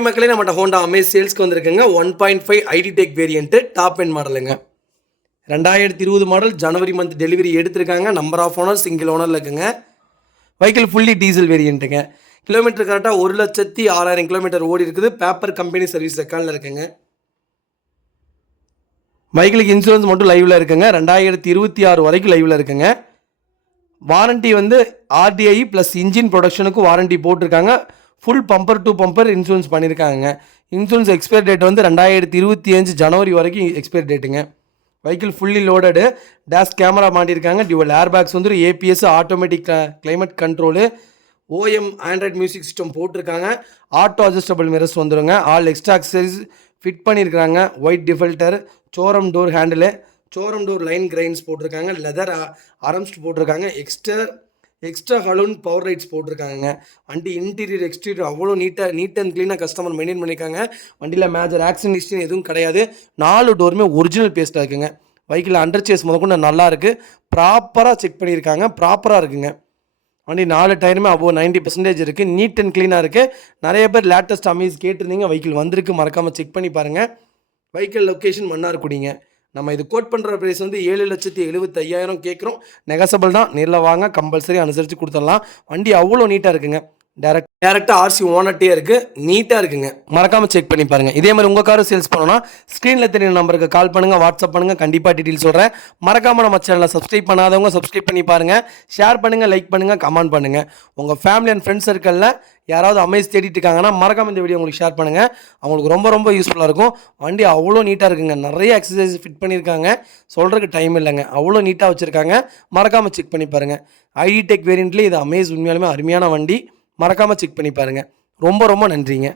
Hi மக்களே, நம்மகிட்ட Honda Amaze சேல்ஸ்க்கு வந்திருக்குங்க. 1.5 ID tech variant top end மாடலுங்க. 2020 மாடல் ஜனவரி மந்த் டெலிவரி எடுத்திருக்காங்க. நம்பர் ஆஃப் ஓனர் சிங்கிள் ஓனரில் இருக்குங்க. வெஹிக்கிள் ஃபுல்லி டீசல் வேரியண்ட்டுங்க. கிலோமீட்டர் கரெக்டாக 1,06,000 கிலோமீட்டர் ஓடி இருக்குது. பேப்பர் கம்பெனி சர்வீஸ் ரெக்கார்டில் இருக்குங்க. வெஹிக்கிளுக்கு இன்சூரன்ஸ் மட்டும் லைவில் இருக்குங்க. 2026 வரைக்கும் லைவில் இருக்குங்க. வாரண்ட்டி ஆர்டிஐ ப்ளஸ் இன்ஜின் ப்ரொடக்ஷனுக்கு வாரண்ட்டி போட்டிருக்காங்க. Full bumper to bumper insurance பண்ணியிருக்காங்க. இன்சூரன்ஸ் எக்ஸ்பயர் டேட் 2025 ஜனவரி வரைக்கும் எக்ஸ்பயர் டேட்டுங்க. Vehicle fully loaded. Dash camera மாட்டியிருக்காங்க. Dual air bags ABS, automatic climate control, OEM Android music system போட்டிருக்காங்க. ஆட்டோ அட்ஜஸ்டபிள் மிரர்ஸ் வந்துடுங்க. All extra accessories fit பண்ணியிருக்காங்க. White deflector, chrome door handle, chrome door line கிரைன்ஸ் போட்டிருக்காங்க. Leather armrest போட்டிருக்காங்க. Extra halogen power lights போட்டிருக்காங்க. வண்டி interior exterior அவ்வளோ NEET and க்ளீனாக கஸ்டமர் மெயின்டைன் பண்ணியிருக்காங்க. வண்டியில் மேஜர் ஆக்சிடென்ட் ஹிஸ்ட்ரி எதுவும் கிடையாது. 4 டோருமே ஒரிஜினல் பேஸ்ட்டாக இருக்குங்க. வெஹிக்கிள் அண்டர் சேஸ் முதற்கொண்டு நல்லா இருக்குது. ப்ராப்பராக செக் பண்ணியிருக்காங்க. ப்ராப்பராக இருக்குங்க. வண்டி 4 டயருமே அபோவ் 90% இருக்குது. நீட் அண்ட் க்ளீனாக இருக்குது. நிறைய பேர் லேட்டஸ்ட் அமேஸ் கேட்டிருந்தீங்க. வெஹிக்கிள் வந்திருக்கு, மறக்காமல் செக் பண்ணி பாருங்கள். வெஹிக்கிள் லொக்கேஷன் மன்னார்குடிங்க. நம்ம இது கோட் பண்ணுற ப்ரைஸ் 7,75,000 கேட்குறோம். நெகசபிள் தான். நேரில் வாங்க, கம்பல்சரி அனுசரித்து கொடுத்துடலாம். வண்டி அவ்வளோ நீட்டாக இருக்குங்க. டேரெக்டாக ஆர்சி ஓனர்ட்டே இருக்குது. நீட்டாக இருக்குங்க. மறக்காமல் செக் பண்ணி பாருங்கள். இதே மாதிரி உங்கள் காரும் சேல்ஸ் பண்ணணும்னா ஸ்க்ரீனில் தெரியும் நம்பருக்கு கால் பண்ணுங்கள், வாட்ஸ்அப் பண்ணுங்கள். கண்டிப்பாக டீட்டெயில் சொல்கிறேன். மறக்காமல் நம்ம சேனலை சப்ஸ்கிரைப் பண்ணாதவங்க சப்ஸ்கிரைப் பண்ணி பாருங்கள். ஷேர் பண்ணுங்கள், லைக் பண்ணுங்கள், கமெண்ட் பண்ணுங்கள். உங்கள் ஃபேமிலி அண்ட் ஃப்ரெண்ட்ஸ் சர்க்கிளில் யாராவது அமேஸ் தேடிட்டு இருக்காங்கன்னா மறக்காமல் இந்த வீடியோ உங்களுக்கு ஷேர் பண்ணுங்கள். அவங்களுக்கு ரொம்ப ரொம்ப யூஸ்ஃபுல்லாக இருக்கும். வண்டி அவ்வளோ நீட்டாக இருக்குங்க. நிறைய எக்ஸசைஸ் ஃபிட் பண்ணியிருக்காங்க. சொல்கிறதுக்கு டைம் இல்லைங்க. அவ்வளோ நீட்டாக வச்சுருக்காங்க. மறக்காமல் செக் பண்ணி பாருங்கள். ஐடி டெக் வேரியண்ட்லேயே இது அமேஸ் உண்மையாலுமே அருமையான வண்டி. மறக்காமல் செக் பண்ணி பாருங்கள். ரொம்ப ரொம்ப நன்றிங்க.